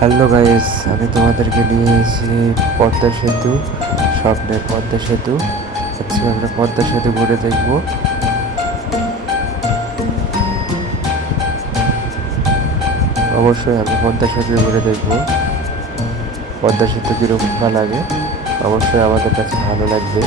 Hello guys, আমি তোমাদেরকে নিয়ে এসেছি পদ্মা সেতু, স্বপ্নের পদ্মা সেতু। আজকে আমরা পদ্মা সেতু ঘুরে দেখব। অবশ্যই আমি পদ্মা সেতু ঘুরে দেখব। পদ্মা সেতু কীরকম লাগে, অবশ্যই আমাদের কাছে ভালো লাগবে।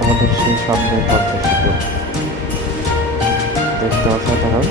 আমাদের সেই স্বপ্নের পদ্মা সেতু দেখতে অসাধারণ।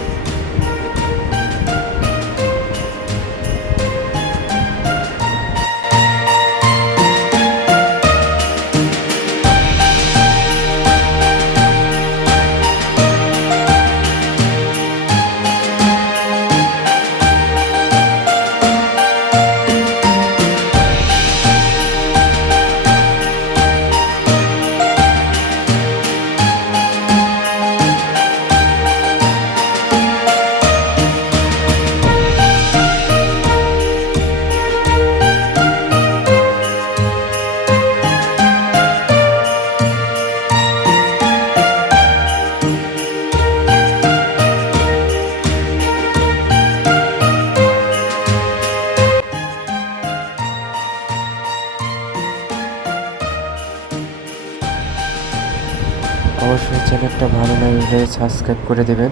অবশ্যই চ্যানেলটা ভালো লাগলে সাবস্ক্রাইব করে দেবেন,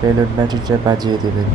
বেল বাটনটা বাজিয়ে দেবেন।